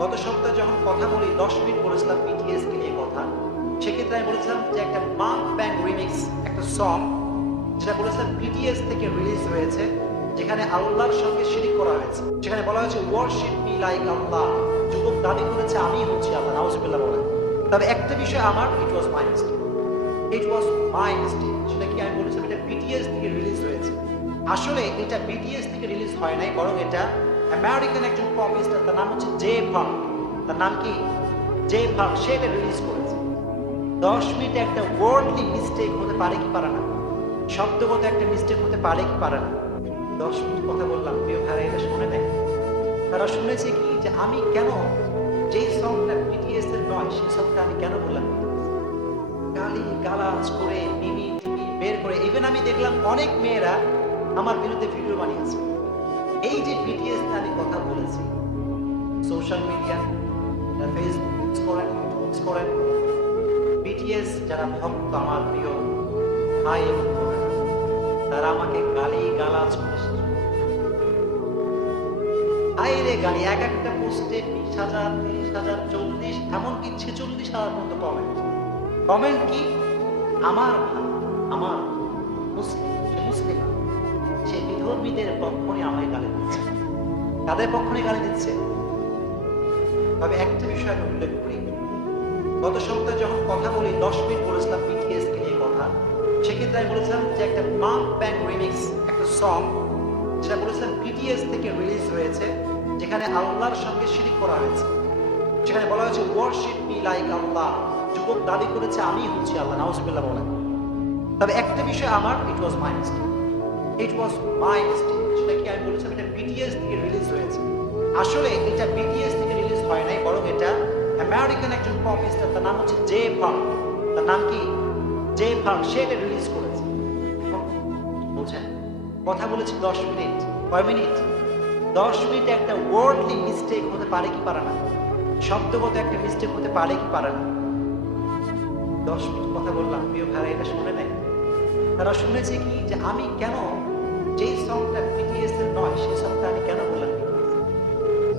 গত সপ্তাহে যখন কথা বলি, দশ মিনিট বলেছিলাম বিটিএস কে নিয়ে কথা। সেক্ষেত্রে আমি বলেছিলাম যে একটা মাঙ্ক ব্যাং রিমিক্স একটা সং যেটা বলেছিলাম বিটিএস থেকে রিলিজ হয়েছে, যেখানে আল্লাহর সঙ্গে শিরিক করা হয়েছে। সেখানে বলা হয়েছে ওয়ার্শিপ মি লাইক আল্লাহ যুবক দাবি করেছে, আমি হচ্ছি আল্লাহ। নাউজুবিল্লাহ বলে তবে একটা বিষয় আমার ইট ওয়াজ my mistake it was my mistake সেটা কি আমি বলেছিলাম? এটা বিটিএস থেকে রিলিজ হয়েছে। আসলে এটা বিটিএস থেকে রিলিজ হয় নাই, বরং এটা আমেরিকান একজন পপ স্টার তার নাম হচ্ছে জে ফাঙ্ক তার নাম কি জে ফাঙ্ক সে এটা রিলিজ করেছে দশ মিনিটে একটা ওয়ার্ডলি মিস্টেক হতে পারে কি পারে না? শব্দগত একটা মিস্টেক হতে পারে কি পারে না? দশ মিনিট কথা বললাম, প্রিয় ভাইরা, এটা শুনে নেয় তারা শুনেছে কি যে আমি কেন যেই সংটা বিটিএস এর নয়, সেই সংটা আমি কেন বললাম? গালি, গালাজ করে, মিমি বের করে ইভেন আমি দেখলাম অনেক মেয়েরা আমার বিরুদ্ধে ভিডিও বানিয়েছে। এই যে বিটিএস আমি কথা বলেছি সোশ্যাল মিডিয়া ফেসবুক করেন করেন বিটিএস যারা ভক্ত আমার প্রিয় ভাই তারা আমাকে গালি গালাজ করে শেষ করে আইরে গালি, এক একটা পোস্টে বিশ হাজার, তিরিশ হাজার, চল্লিশ, এমনকি ছেচল্লিশ হাজার মতো কমেন্ট কমেন্ট কি? আমার আমার বিধর্মীদের পক্ষ আমায় গালি দিচ্ছে। তাদের পক্ষ গালি দিচ্ছে। তবে একটা বিষয় আমি উল্লেখ করি। গত সপ্তাহে যখন কথা বলি, দশ মিনিট বলেছিলাম বিটিএস কে নিয়ে কথা। সেক্ষেত্রে আমি বলেছিলাম যে একটা মাঙ্ক ব্যাং রিমিক্স একটা সং যেটা বলেছিলাম বিটিএস থেকে রিলিজ হয়েছে, যেখানে আল্লাহর সঙ্গে শিরিক করা হয়েছে। সেখানে বলা হয়েছে ওয়ার্শিপ মি লাইক আল্লাহ যুবক দাবি করেছে আমি হচ্ছি আল্লাহ। নাউজুবিল্লাহ বলেন। তবে একটা বিষয় আমার ইট ওয়াজ my mistake it was my mistake সেটা কি আমি বলেছিলাম? এটা বিটিএস থেকে রিলিজ হয়েছে। আসলে এটা বিটিএস থেকে রিলিজ হয় নাই, বরং এটা আমেরিকান একজন পপ স্টার তার নাম হচ্ছে জে ফাঙ্ক তার নাম কি? জে ফাঙ্ক সে এটা রিলিজ করেছে। বুঝছেন কথা বলেছি দশ মিনিট। কয় মিনিট? দশ মিনিটে একটা ওয়ার্ডলি মিস্টেক হতে পারে কি পারে না? শব্দগত একটা মিস্টেক হতে পারে কি পারে না? দশ মিনিট কথা বললাম। প্রিয় ভাইরা, এটা শুনে নেয় তারা শুনেছে কি? যে আমি কেন যেই সংটা বিটিএস এর নয়, সেই সংটা আমি কেন বললাম?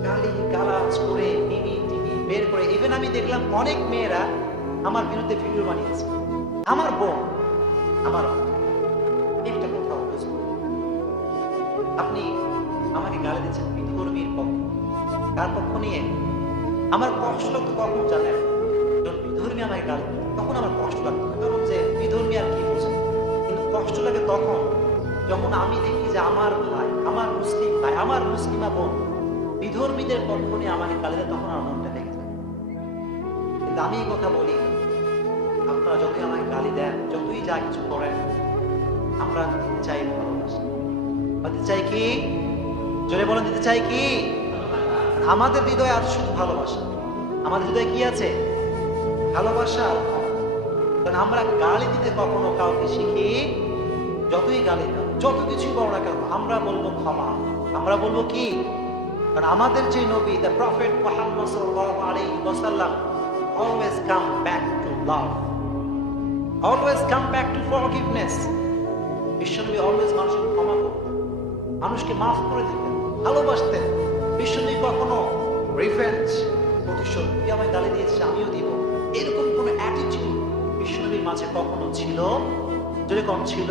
গালি, গালাজ করে, মিমি, টিমি বের করে ইভেন আমি দেখলাম অনেক মেয়েরা আমার বিরুদ্ধে ভিডিও বানিয়েছে। আমার বোন, আমার। একটা কথা বুঝব? আপনি আমাকে গালি দিচ্ছেন বিধর্মীর পক্ষ। কার পক্ষ নিয়ে আমার কষ্ট লাগতো কখন জানেন যখন বিধর্মী আমাকে গালি তখন আমার কষ্ট লাগতো। কারণ যে বিধর্মী আর কি বোঝে? কিন্তু কষ্ট লাগে তখন। যখন আমি দেখি যে আমার ভাই, আমার মুসলিম ভাই, আমার মুসলিমা বোন বিধর্মীদের নিয়ে আমাকে দেয়, তখন আমার মনটা যায়। কিন্তু আমি এই কথা বলি, আপনারা যতই আমাকে গালি দেন, যতই যা কিছু করেন, আমরা দিতে চাই ভালোবাসা। দিতে চাই কি? জোরে বলেন, দিতে চাই কি? আমাদের হৃদয়ে আছে শুধু ভালোবাসা। আমাদের হৃদয়ে কি আছে? ভালোবাসা। কারণ আমরা গালি দিতে কখনো কাউকে শিখি, যতই গালি দাও। যত কিছু করো না কেন আমরা বলব ক্ষমা। আমরা বলব কি? কারণ আমাদের যে নবী দ্য প্রফেট মোহাম্মদ সাল্লাল্লাহু আলাইহি ওয়াসাল্লাম always come back to love always come back to forgiveness বিশ্বনবী অলওয়েজ মানুষকে ক্ষমা করতেন। মানুষকে মাফ করে দিতেন, ভালোবাসতেন। বিশ্বনবী কখনো রিভেঞ্জ প্রতিশোধ তুই আমায় গালি দিয়েছিস আমিও দিব। এরকম কোনো অ্যাটিটিউড বিশ্বনবীর মাঝে কখনো ছিল? কম ছিল